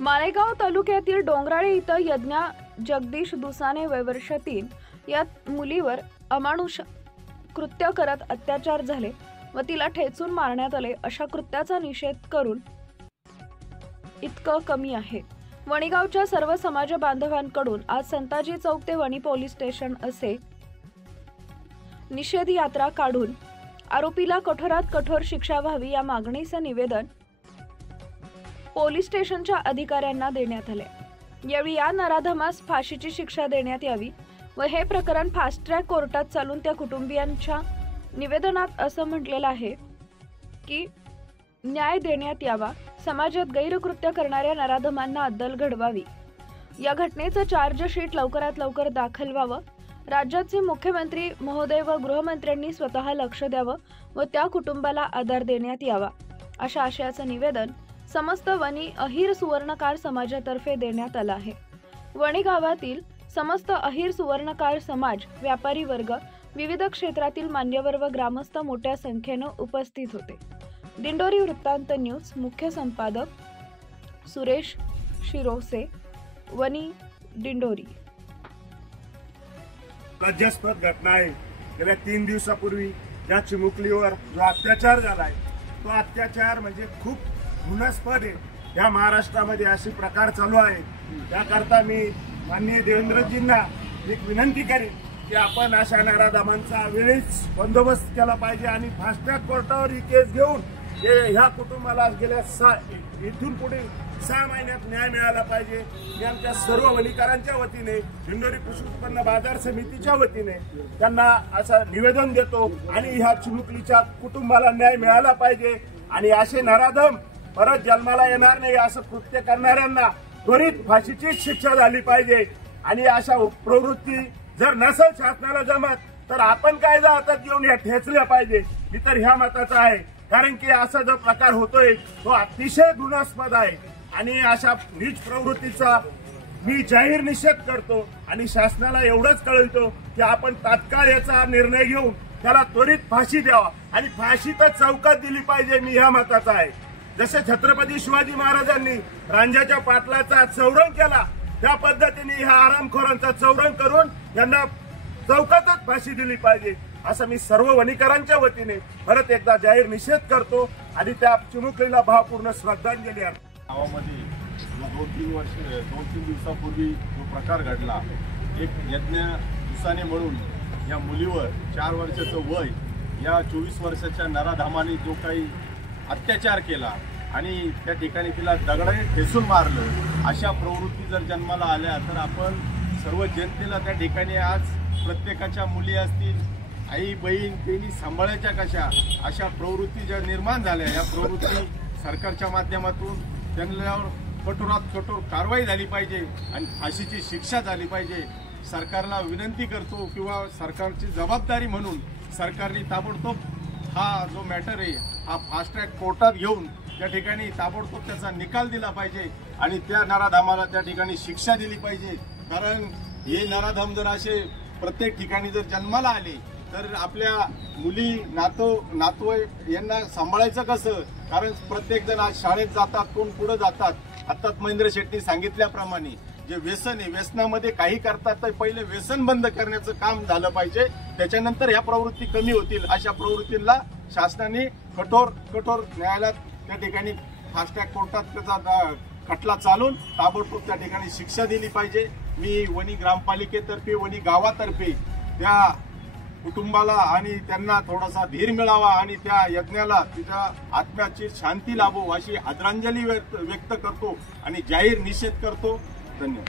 मालेगाव तालुक्यातील डोंगराळे इथं यज्ञा जगदीश दुसाने वय वर्ष 3 या मुलीवर अमानुष कृत्य करत अत्याचार झाले व तिला ठेचून मारण्यात आले। अशा कृत्याचा निषेध करून इतकं कमी आहे। वणीगावच्या सर्व समाज बांधवांकडून आज संताजी चौक ते वणी पोलीस स्टेशन असे निषेध यात्रा काढून आरोपीला कठोरात कठोर शिक्षा व्हावी या मागणीचं निवेदन पोलीस स्टेशनच्या अधिकाऱ्यांना देण्यात आले। यावेळी या नराधमास फाशीची शिक्षा देण्यात यावी व हे प्रकरण फास्ट ट्रॅक कोर्टात चालून त्या कुटुंबियांच्या निवेदनात असं म्हटलेलं आहे की न्याय देण्यात यावा, समाजात गैरकृत्य करणाऱ्या नराधमांना अद्दल घडवावी, या घटनेचं चार्जशीट लवकरात लवकर दाखल व्हावं, राज्याचे मुख्यमंत्री महोदय व गृहमंत्र्यांनी स्वतः लक्ष द्यावं व त्या कुटुंबाला आधार देण्यात यावा, अशा आशयाचं निवेदन समस्त वणी अहिर सुवर्णकार समाजातर्फे देण्यात आलं आहे। वणी गावातील समस्त अहिर सुवर्णकार समाज, व्यापारी वर्ग, विविध क्षेत्रातील मान्यवर व ग्रामस्थ मोठ्या संख्येनं उपस्थित होते। दिंडोरी वृत्तांत न्यूज, मुख्य संपादक सुरेश शिरोसे, वणी, दिंडोरी। लज्जास्पद घटना आहे। गेल्या 3 दिवसापूर्वी या चिमुकलीवर जो अत्याचार झालाय तो अत्याचार म्हणजे खूप घृणास्पद आहे। या महाराष्ट्रामध्ये असे प्रकार चालू आहेत। त्याकरता मी माननीय देवेंद्रजींना एक विनंती करेन की आपण अशा नराधमांचा वेळीच बंदोबस्त केला पाहिजे आणि फास्ट ट्रॅक कोर्टावर ही केस घेऊन ह्या कुटुंबाला गेल्या इथून पुढे 6 महिन्यात न्याय मिळाला पाहिजे। मी आमच्या सर्व वणीकरांच्या वतीने, दिंडोरी कृषी उत्पन्न बाजार समितीच्या वतीने त्यांना असं निवेदन देतो आणि ह्या चिमुकलीच्या कुटुंबाला न्याय मिळाला पाहिजे आणि असे नराधम परत जन्माला येणार नाही असं कृत्य करणाऱ्यांना त्वरित फाशीची शिक्षा झाली पाहिजे। आणि अशा प्रवृत्ती जर नसेल शासनाला जमत तर आपण कायदा हातात घेऊन या ठेचल्या पाहिजे। मी तर ह्या मताचा आहे, कारण की असा जो प्रकार होतोय तो अतिशय घृणास्पद आहे आणि अशा नीच प्रवृत्तीचा मी जाहीर निषेध करतो आणि शासनाला एवढंच कळवतो की आपण तात्काळ याचा निर्णय घेऊन त्याला त्वरित फाशी द्यावा आणि फाशी तर चौकात दिली पाहिजे। मी ह्या मताचा आहे। जसे छत्रपती शिवाजी महाराजांनी रांजाच्या पाटलाचा चौरंग केला त्या पद्धतीने ह्या आरामखोरांचा चौरंग करून यांना चौकातच फाशी दिली पाहिजे, असं मी सर्व वणीकरांच्या वतीने परत एकदा जाहीर निषेध करतो आणि त्या चिमुकलीला भावपूर्ण श्रद्धांजली अर्पण। गावामध्ये 2-3 दिवसापूर्वी जो प्रकार घडला, एक यज्ञा दुसाने म्हणून या मुलीवर 4 वर्षाचं वय या 24 वर्षाच्या नराधामाने जो काही अत्याचार केला आणि त्या ठिकाणी तिला दगडाने ठेचून मारलं, अशा प्रवृत्ती जर जन्माला आल्या तर आपण सर्व जनतेला त्या ठिकाणी आज प्रत्येकाच्या मुली असतील, आई बहीण त्यांनी सांभाळायच्या कशा, अशा प्रवृत्ती ज्या निर्माण झाल्या, या प्रवृत्ती सरकारच्या माध्यमातून त्यांच्यावर कठोरात कठोर कारवाई झाली पाहिजे आणि फाशीची शिक्षा झाली पाहिजे। सरकारला विनंती करतो किंवा सरकारची जबाबदारी म्हणून सरकारने ताबडतोब हा जो मॅटर आहे हा फास्ट ट्रॅक कोर्टात घेऊन त्या ठिकाणी ताबडतोब त्याचा निकाल दिला पाहिजे आणि त्या नराधमाला त्या ठिकाणी शिक्षा दिली पाहिजे। कारण हे नराधम जर असे प्रत्येक ठिकाणी जर जन्माला आले तर आपल्या मुली नातू यांना सांभाळायचं कसं? कारण प्रत्येक जण आज शाळेत जातात, कोण पुढे जातात। आत्ताच महेंद्र शेट्टी सांगितल्याप्रमाणे जे व्यसन आहे, व्यसनामध्ये काही करतात तर पहिले व्यसन बंद करण्याचं काम झालं पाहिजे, त्याच्यानंतर ह्या प्रवृत्ती कमी होतील। अशा प्रवृत्तींना शासनाने कठोर न्यायालयात त्या ठिकाणी फास्ट ट्रॅक कोर्टात त्याचा खटला चालून ताबडतोब त्या ठिकाणी शिक्षा दिली पाहिजे। मी वणी ग्रामपालिकेतर्फे, वणी गावातर्फे त्या कुटुंबाला आणि त्यांना थोडासा धीर मिळावा आणि त्या यज्ञाला तिच्या आत्म्याची शांती लाभो अशी आदरांजली व्यक्त करतो आणि जाहीर निषेध करतो। धन्यवाद।